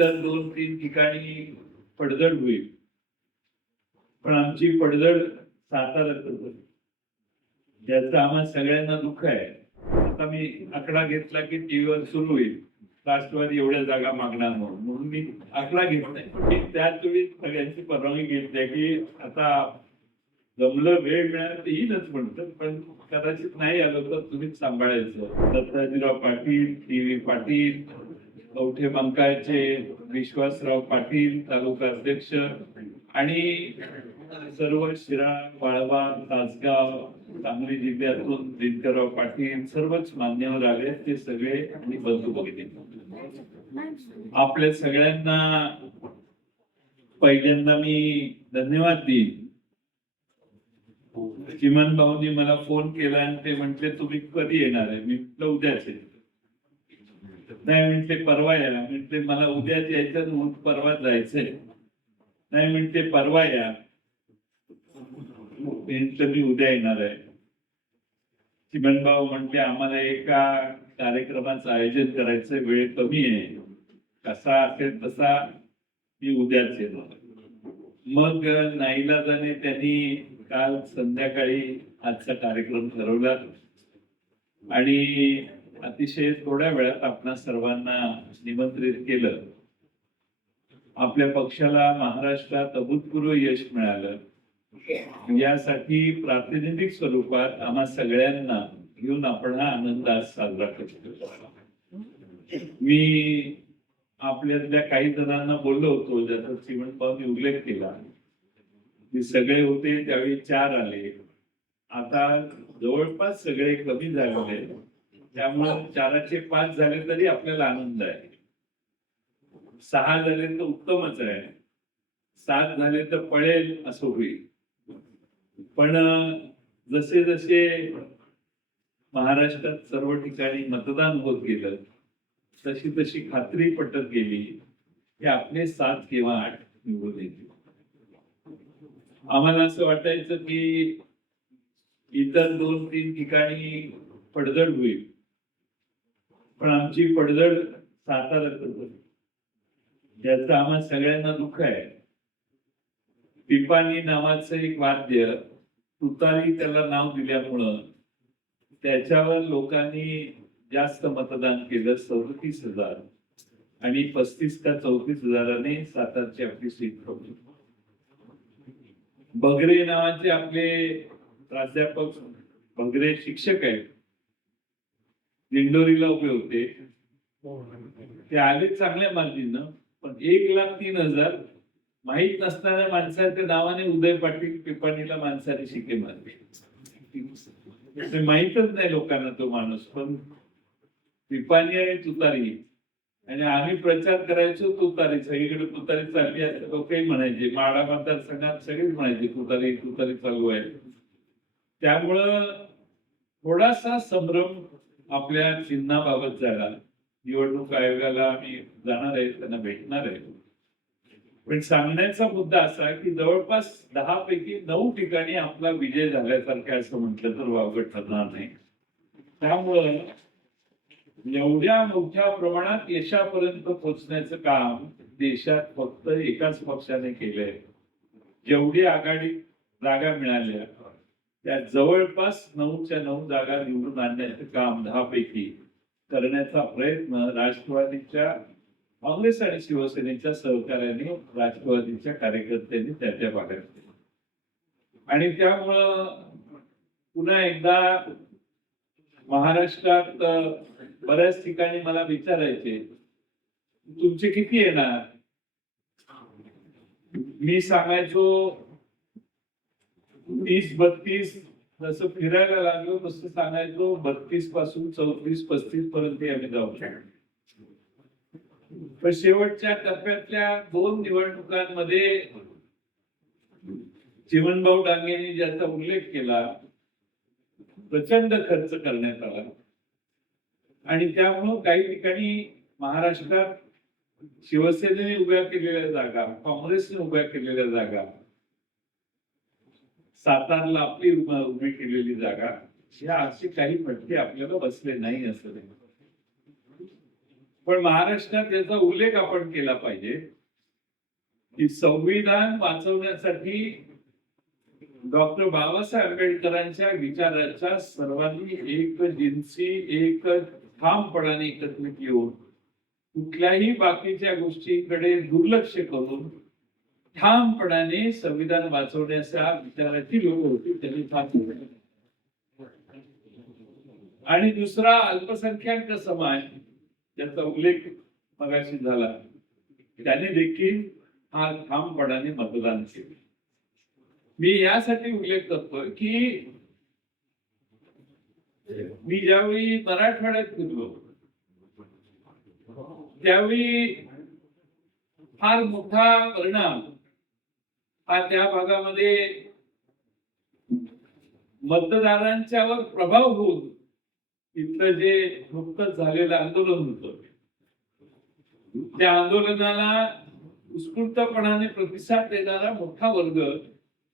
इतर दोन तीन ठिकाणी पडझड होईल. पण आमची पडझड साताऱ्यात होईल. ज्याचं आम्हा सगळ्यांना दुःख आहे. आता मी आकडा घेतला की टीव्हीवर सुरू होईल. राष्ट्रवादी एवढ्या जागा मागणार म्हणून. म्हणून मी आकडा घेत नाही. त्यात तुम्ही सगळ्यांची परवानगी घेतली की आता जमलं वेळ मिळाला तर येईलच म्हणत पण कदाचित नाही आलं तर तुम्हीच सांभाळायचं. दत्ताजीराव पाटील टी व्ही पाटील कवठे मंकाळचे विश्वासराव पाटील तालुका अध्यक्ष आणि सर्व शिराळ वाळवा तासगाव सांगली जिल्ह्यातून दिनकरराव पाटील सर्वच मान्यवर आले ते सगळे आणि बंधू बघितले आपल्या सगळ्यांना पहिल्यांदा मी धन्यवाद देईन. चिमन भाऊनी मला फोन केला आणि ते म्हटले तुम्ही कधी येणार आहे? मी म्हटलं उद्याच येईल नाही म्हटले परवा या. म्हटले मला उद्याच यायचं म्हणून मग परवा जायचंय. नाही म्हटले परवा या. म्हटलं मी उद्या येणार आहे. चिमन म्हणते म्हटले आम्हाला एका कार्यक्रमाचं आयोजन करायचं वेळ कमी आहे. कसा असेल तसा मी उद्याच येणार मग नाईलाजाने त्यांनी काल संध्याकाळी आजचा कार्यक्रम ठरवला. आणि अतिशय थोड्या वेळात आपणा सर्वांना निमंत्रित केलं. आपल्या पक्षाला महाराष्ट्रात अभूतपूर्व यश मिळालं. यासाठी प्रातिनिधिक स्वरूपात आम्हा सगळ्यांना घेऊन आपण हा आनंद आज साजरा करतो. मी आपल्यातल्या काही जणांना बोललो होतो ज्याचा चिमणपावनी उल्लेख केला. की सगळे होते त्यावेळी चार आले. आता जवळपास सगळे कमी झालेले त्यामुळे चाराचे पाच झाले तरी आपल्याला आनंद आहे. सहा झाले तर उत्तमच आहे. सात झाले तर पळेल असं होईल. पण जसे जसे महाराष्ट्रात सर्व ठिकाणी मतदान होत गेलं तशी तशी खात्री पटत गेली. की आपले सात किंवा आठ निवडून येतील. आम्हाला असं वाटायचं की इतर दोन तीन ठिकाणी पडझड होईल. पण आमची पडझड सातारा होईल ज्याचं आम्हा सगळ्यांना दुःख आहे. पिपाणी नावाचं एक वाद्य तुतारी त्याला नाव दिल्यामुळं त्याच्यावर लोकांनी जास्त मतदान केलं चौतीस हजार. आणि पस्तीस का चौतीस हजाराने सातारची आपली सीट ठेवली बगरे नावाचे आपले प्राध्यापक बगरे शिक्षक आहेत. दिंडोरीला उभे होते. ते आले चांगल्या मार्जिननं पण एक लाख तीन हजार माहीत नसणाऱ्या माणसाच्या नावाने उदय पाटील पिपाणीला माणसाने शिके मारले. माहीतच नाही लोकांना तो माणूस पण पिपाणी आणि तुतारी. आणि आम्ही प्रचार करायचो तुतारी. सगळीकडे तुतारी चालली असं लोकही म्हणायचे. माडा मतदारसंघात सगळेच म्हणायचे तुतारी तुतारी चालू आहे. त्यामुळं थोडासा संभ्रम आपल्या चिन्हाबाबत झाला. निवडणूक आयोगाला आम्ही जाणार आहे त्यांना भेटणार आहे. पण सांगण्याचा मुद्दा असा की जवळपास दहा पैकी नऊ ठिकाणी आपला विजय झाल्यासारखं असं म्हटलं तर वावगट ठरणार नाही. त्यामुळं एवढ्या मोठ्या प्रमाणात यशापर्यंत पोहोचण्याचं काम देशात फक्त एकाच पक्षाने केलंय. जेवढी आघाडी जागा मिळाल्या त्या जवळपास नऊच्या नऊ जागा निवडून आणण्याचं काम दहा पैकी करण्याचा प्रयत्न राष्ट्रवादीच्या काँग्रेस आणि शिवसेनेच्या सहकार्याने राष्ट्रवादीच्या कार्यकर्त्यांनी त्याच्या भागात आणि त्यामुळं पुन्हा एकदा महाराष्ट्रात बऱ्याच ठिकाणी मला विचारायचे तुमचे किती येणार? मी सांगायचो तीस बत्तीस जसं फिरायला लागलो तसं सांगायचो बत्तीसपासून चौतीस पस्तीस पर्यंत आम्ही जाऊ शकतो. पण शेवटच्या टप्प्यातल्या दोन निवडणुकांमध्ये जीवनभाऊ डांगेंनी ज्याचा उल्लेख केला प्रचंड खर्च करण्यात आला. आणि त्यामुळं काही ठिकाणी महाराष्ट्रात शिवसेनेने उभ्या केलेल्या जागा काँग्रेसने उभ्या केलेल्या जागा सातारला आपली उभी केलेली जागा. ह्या असे काही फटके आपल्याला बसले नाही असं नाही. पण महाराष्ट्रात याचा उल्लेख आपण केला पाहिजे. की संविधान वाचवण्यासाठी डॉक्टर बाबासाहेब आंबेडकरांच्या विचाराच्या सर्वांनी एक जिन्सी एक ठामपणाने एकत्रित येऊन कुठल्याही बाकीच्या गोष्टीकडे दुर्लक्ष करून ठामपणाने संविधान वाचवण्याच्या विचाराची लोक होती त्यांनी ठाम आणि दुसरा अल्पसंख्याक समाज ज्याचा उल्लेख मगाशी झाला त्याने देखील हा ठामपणाने मतदान केले. मी यासाठी उल्लेख करतोय की मी ज्यावेळी मराठवाड्यात फिरलो त्यावेळी फार मोठा परिणाम हा त्या भागामध्ये मतदारांच्यावर प्रभाव होऊन तिथलं जे नुकतंच झालेलं आंदोलन होत त्या आंदोलनाला उत्स्फूर्तपणाने प्रतिसाद देणारा मोठा वर्ग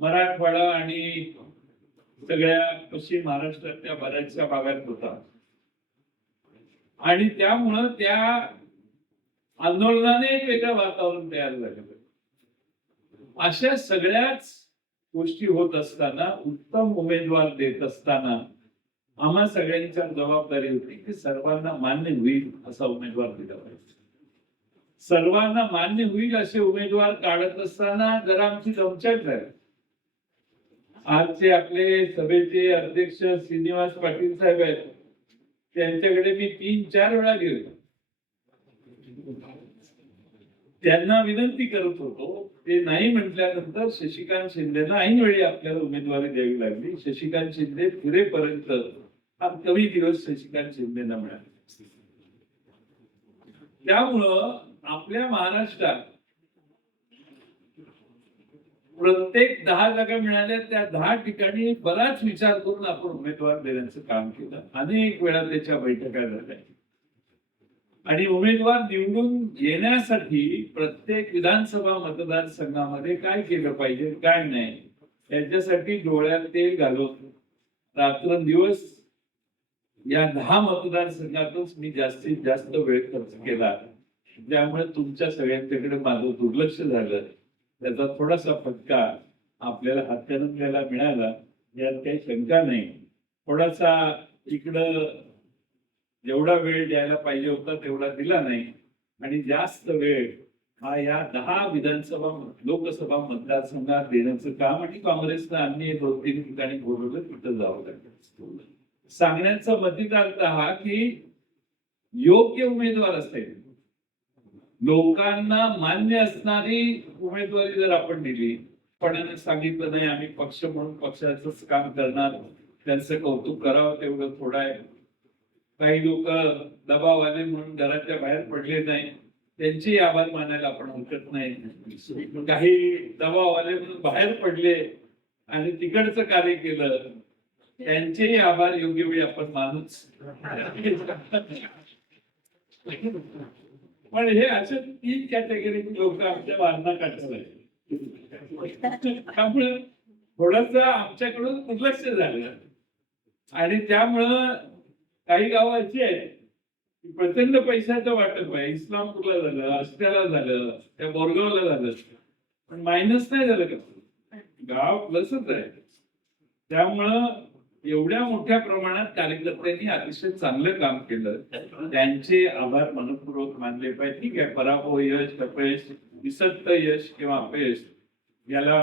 मराठवाडा आणि सगळ्या पश्चिम महाराष्ट्रातल्या बऱ्याचशा भागात होता. आणि त्यामुळं त्या आंदोलनाने एक वेगळं वातावरण तयार झालं. अशा सगळ्याच गोष्टी होत असताना उत्तम उमेदवार देत असताना आम्हा सगळ्यांच्या जबाबदारी होती की सर्वांना मान्य होईल असा उमेदवार दिला पाहिजे. सर्वांना मान्य होईल असे उमेदवार काढत असताना जरा आमची दमछाक झाली. आजचे आपले सभेचे अध्यक्ष श्रीनिवास पाटील साहेब आहेत. त्यांच्याकडे मी तीन चार वेळा गेलो. त्यांना विनंती करत होतो. ते नाही म्हटल्यानंतर शशिकांत शिंदेना ऐन वेळी आपल्याला उमेदवारी द्यावी लागली. शशिकांत शिंदे फिरेपर्यंत हा कमी दिवस शशिकांत शिंदेना मिळाले. त्यामुळं आपल्या महाराष्ट्रात प्रत्येक दहा जागा मिळाल्या त्या दहा ठिकाणी बराच विचार करून आपण उमेदवार देण्याचं काम केलं. अनेक वेळा त्याच्या बैठका झाल्या. आणि उमेदवार निवडून येण्यासाठी प्रत्येक विधानसभा मतदारसंघामध्ये काय केलं पाहिजे काय नाही त्याच्यासाठी डोळ्यात तेल रात्र रात्रंदिवस या दहा मतदारसंघातच मी जास्तीत जास्त वेळ खर्च केला. त्यामुळे तुमच्या सगळ्यांच्याकडे माझं दुर्लक्ष झालं. त्याचा थोडासा फटका आपल्याला हाताळून मिळाला यात काही शंका नाही. थोडासा इकडं जेवढा वेळ द्यायला पाहिजे होता तेवढा दिला नाही. आणि जास्त वेळ हा या दहा विधानसभा लोकसभा मतदारसंघात देण्याचं काम आणि काँग्रेसनं अन्य दोन तीन ठिकाणी बोलवलं तिथं जावं लागलं. सांगण्याचा मतितार्थ हा की योग्य उमेदवार असेल लोकांना मान्य असणारी उमेदवारी जर आपण दिली पण सांगितलं नाही आम्ही पक्ष म्हणून पक्षाचंच काम करणार त्यांचं कौतुक करावं तेवढं थोडं आहे. काही लोक दबाव आले म्हणून घराच्या बाहेर पडले नाही. त्यांचेही आभार मानायला आपण हरकत नाही. काही दबाव आले म्हणून बाहेर पडले आणि तिकडचं कार्य केलं त्यांचेही आभार योग्य वेळी आपण मानूच. पण हे असे तीन कॅटेगरी लोक आमच्या वारणा काढतात. त्यामुळे थोडस आमच्याकडून दुर्लक्ष झालं. आणि त्यामुळं काही गावं अशी आहेत प्रचंड पैशाचं वाटप आहे इस्लामपूरला झालं अस्त्याला झालं त्या बोरगावला झालं. पण मायनस नाही झालं का? गाव प्लसच आहे. त्यामुळं एवढ्या मोठ्या प्रमाणात कार्यकर्त्यांनी अतिशय चांगलं काम केलं. त्यांचे आभार मनपूर्वक मानले पाहिजे. ठीक आहे पराभव यश अपयश विसक्त यश किंवा अपयश याला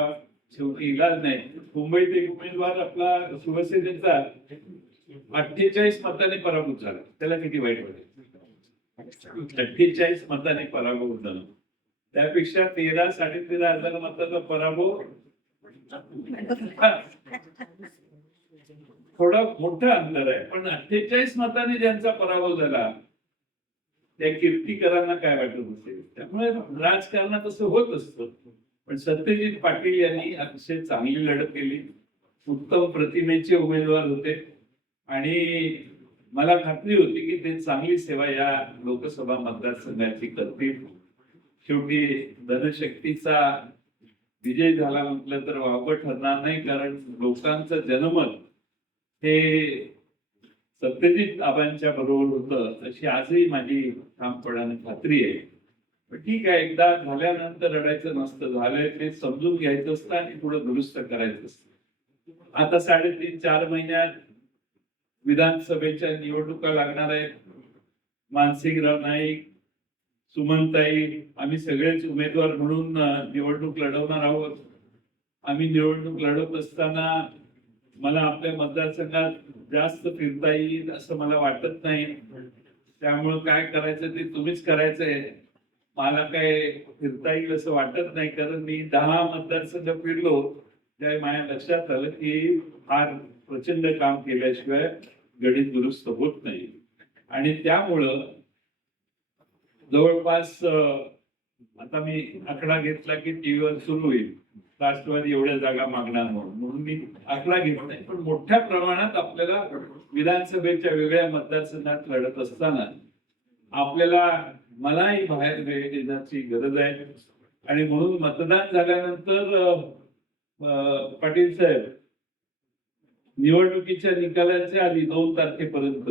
शेवटी इलाज नाही. मुंबईत एक उमेदवार आपला शिवसेनेचा अठ्ठेचाळीस मताने पराभूत झाला. त्याला किती वाईट वाटेल? अठ्ठेचाळीस मताने पराभूत झाला. त्यापेक्षा तेरा साडेतेरा हजार मताचा पराभव थोडा मोठा अंतर आहे. पण अठ्ठेचाळीस मताने ज्यांचा पराभव झाला त्या कीर्तीकरांना काय वाटत असेल त्यामुळे राजकारणात असं होत असतं. पण सत्यजित पाटील यांनी अतिशय चांगली लढत केली. उत्तम प्रतिमेचे उमेदवार होते. आणि मला खात्री होती की ते चांगली सेवा या लोकसभा मतदारसंघाची करतील. शेवटी धनशक्तीचा विजय झाला म्हटलं तर वापर ठरणार नाही कारण लोकांचं जनमत हे सत्यजित आबांच्या बरोबर होतं तशी आजही माझी ठामपणाने खात्री आहे. पण ठीक आहे एकदा झाल्यानंतर रडायचं नसतं झालंय ते समजून घ्यायचं असतं आणि पुढे दुरुस्त करायचं असतं. आता साडेतीन चार महिन्यात विधानसभेच्या निवडणुका लागणार आहेत. मानसिंग नाईक सुमनताई आम्ही सगळेच उमेदवार म्हणून निवडणूक लढवणार आहोत. आम्ही निवडणूक लढवत असताना मला आपल्या मतदारसंघात जास्त फिरता येईल असं मला वाटत नाही. त्यामुळं काय करायचं ते तुम्हीच करायचंय. मला काय फिरता येईल असं वाटत नाही. कारण मी दहा मतदारसंघ फिरलो त्या माझ्या लक्षात आलं की फार प्रचंड काम केल्याशिवाय गणित दुरुस्त होत नाही. आणि त्यामुळं जवळपास आता मी आकडा घेतला की टीव्हीवर सुरू होईल. राष्ट्रवादी एवढ्या जागा मागणार म्हणून. म्हणून मी आकडा घेत नाही. पण मोठ्या प्रमाणात आपल्याला विधानसभेच्या वेगळ्या मतदारसंघात लढत असताना आपल्याला मलाही बाहेर येण्याची गरज आहे. आणि म्हणून मतदान झाल्यानंतर अं, पाटील साहेब निवडणुकीच्या निकालाच्या आधी दोन तारखेपर्यंत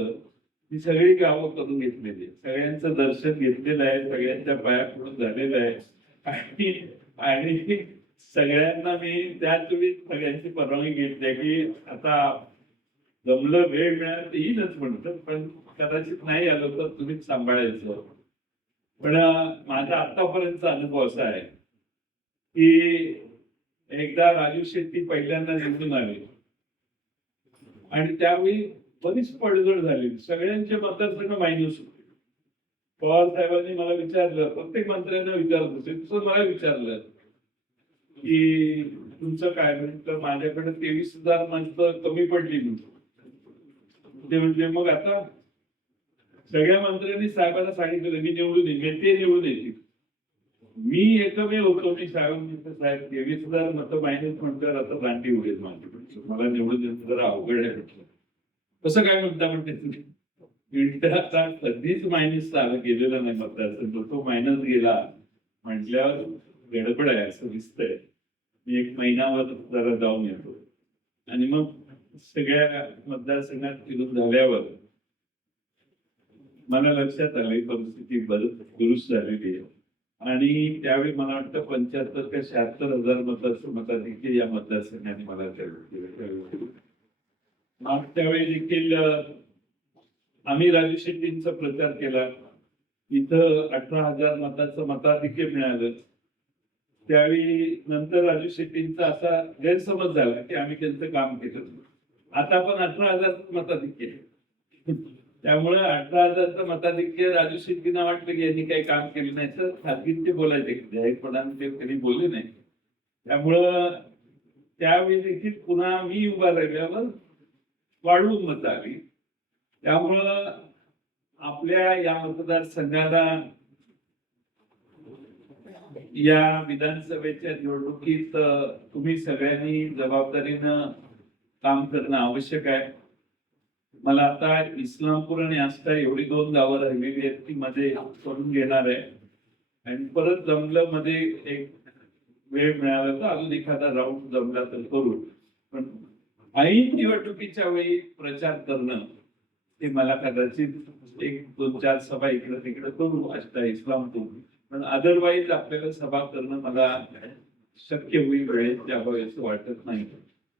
ही सगळी गावं करून घेतलेली सगळ्यांचं दर्शन घेतलेलं आहे सगळ्यांच्या पाया पडून झालेलं आहे. आणि सगळ्यांना मी त्यात तुम्ही सगळ्यांची परवानगी घेतली की आता जमलं वेळ मिळाला तर येईलच म्हणतं पण कदाचित नाही आलं तर तुम्हीच सांभाळायचं. पण माझा आतापर्यंतचा अनुभव असा आहे की एकदा राजू शेट्टी पहिल्यांदा निवडून आले. आणि त्यावेळी बरीच पडझड झाली. सगळ्यांचे मतदारसंघ मायनस होते. पवार साहेबांनी मला विचारलं प्रत्येक मंत्र्यांना विचारत होते तसं मला विचारलं की तुमचं काय म्हणतं? माझ्याकडे तेवीस हजार माणसं कमी पडली म्हणतो ते म्हणजे मग आता? सगळ्या मंत्र्यांनी साहेबांना सांगितलं मी निवडून येईन. ते निवडून येतील मी एकमेव होतो मी साहेब साहेब तेवीस हजार मतं मायनस म्हणतात आता दांडी उडेल माझी. मला निवडून जरा अवघड आहे म्हटलं. कसं काय म्हणता म्हणते तुम्ही? आता कधीच मायनस आलं गेलेला नाही मतदारसंघ. तो मायनस गेला. म्हटल्यावर गडबड आहे असं दिसतंय. मी एक महिनावर जरा जाऊन येतो. आणि मग सगळ्या मतदारसंघात फिरून झाल्यावर मला लक्षात आलं परिस्थिती बरं दुरुस्त झालेली आहे. आणि त्यावेळी मला वाटतं पंच्याहत्तर का शहात्तर हजार मतदार मताधिक्य या मतदारसंघाने मला त्यावेळी देखील आम्ही राजू शेट्टींचा प्रचार केला. इथं अठरा हजार मताचं मताधिक्य मिळालं. त्यावेळी नंतर राजू शेट्टींचा असा गैरसमज झाला की आम्ही त्यांचं काम केलं आता पण अठरा हजार मताधिक्य त्यामुळे अठरा हजारचं मताधिक्य राजू शेट्टींना वाटलं की यांनी काही काम केलं नाही. तर खाजगीत ते बोलायचे जाहीरपणाने ते कधी बोलले नाही. त्यामुळं त्यावेळी देखील पुन्हा मी उभा राहिल्यावर वाढवून मत आली. त्यामुळं आपल्या या मतदारसंघाला या विधानसभेच्या निवडणुकीत तुम्ही सगळ्यांनी जबाबदारीनं काम करणं आवश्यक आहे. मला आता इस्लामपूर आणि आस्था एवढी दोन गावं राहिलेली आहेत ती मध्ये करून घेणार आहे. आणि परत जमलं मध्ये एक वेळ मिळाला तर अजून एखादा राऊंड जमला तर करू पण ऐन निवडणुकीच्या वेळी प्रचार करणं ते मला कदाचित एक दोन चार सभा इकडं तिकडे करू आस्था इस्लामपूर. पण अदरवाईज आपल्याला सभा करणं मला शक्य होईल वेळेत अभावी असं वाटत नाही.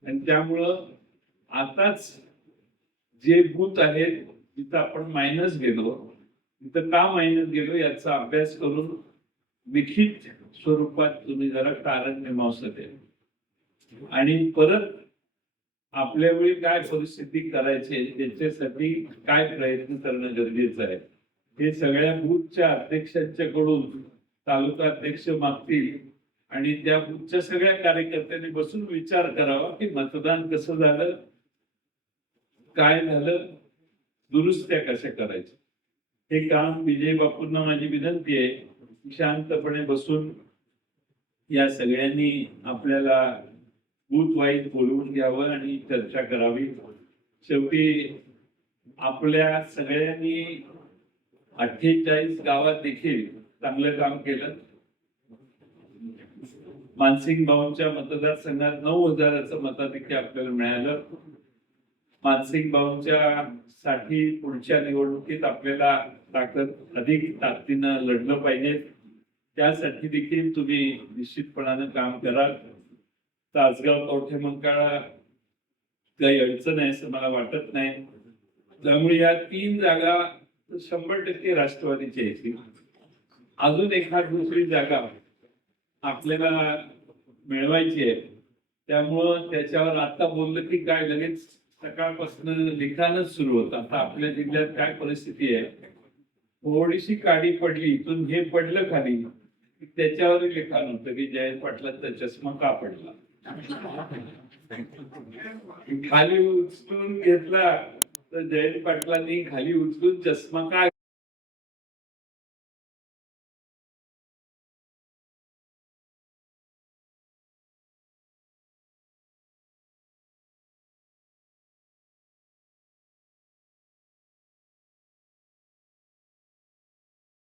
आणि त्यामुळं आताच जे भूत आहेत जिथं आपण मायनस गेलो तिथं का मायनस गेलो याचा अभ्यास करून लिखित स्वरूपात तुम्ही जरा कारण मीमांसत आहे आणि परत आपल्या वेळी काय परिस्थिती करायची त्याच्यासाठी काय प्रयत्न करणं गरजेचं आहे? हे सगळ्या बूथच्या अध्यक्षांच्या कडून तालुका अध्यक्ष मागतील आणि त्या बूथच्या सगळ्या कार्यकर्त्यांनी बसून विचार करावा की मतदान कसं झालं काय झालं? दुरुस्त्या कशा करायच्या? हे काम विजय बापूंना माझी विनंती आहे. शांतपणे बसून या सगळ्यांनी आपल्याला बूथ वाईज बोलवून घ्यावं आणि चर्चा करावी. शेवटी आपल्या सगळ्यांनी अठ्ठेचाळीस गावात देखील चांगलं काम केलं. मानसिंग भाऊंच्या मतदारसंघात नऊ हजाराचं मताधिक्य आपल्याला मिळालं. मानसिंग भाऊंच्या साठी पुढच्या निवडणुकीत आपल्याला ताकद अधिक ताकदीनं लढलं पाहिजे. त्यासाठी देखील तुम्ही निश्चितपणानं काम कराल. तासगाव कवठे मंकाळा काही अडचण आहे असं मला वाटत नाही. त्यामुळे या तीन जागा शंभर टक्के राष्ट्रवादीची येतील अजून एखाद दुसरी जागा आपल्याला मिळवायची आहे. त्यामुळं त्याच्यावर आता बोललं की काय लगेच सकाळपासून लिखाणच सुरू होतं. आता आपल्या जिल्ह्यात काय परिस्थिती आहे? थोडीशी काडी पडली इथून हे पडलं खाली त्याच्यावर लिखाण होतं की जयंत पाटलांचा चष्मा का पडला? खाली उचलून घेतला तर जयंत पाटलांनी खाली उचलून चष्मा का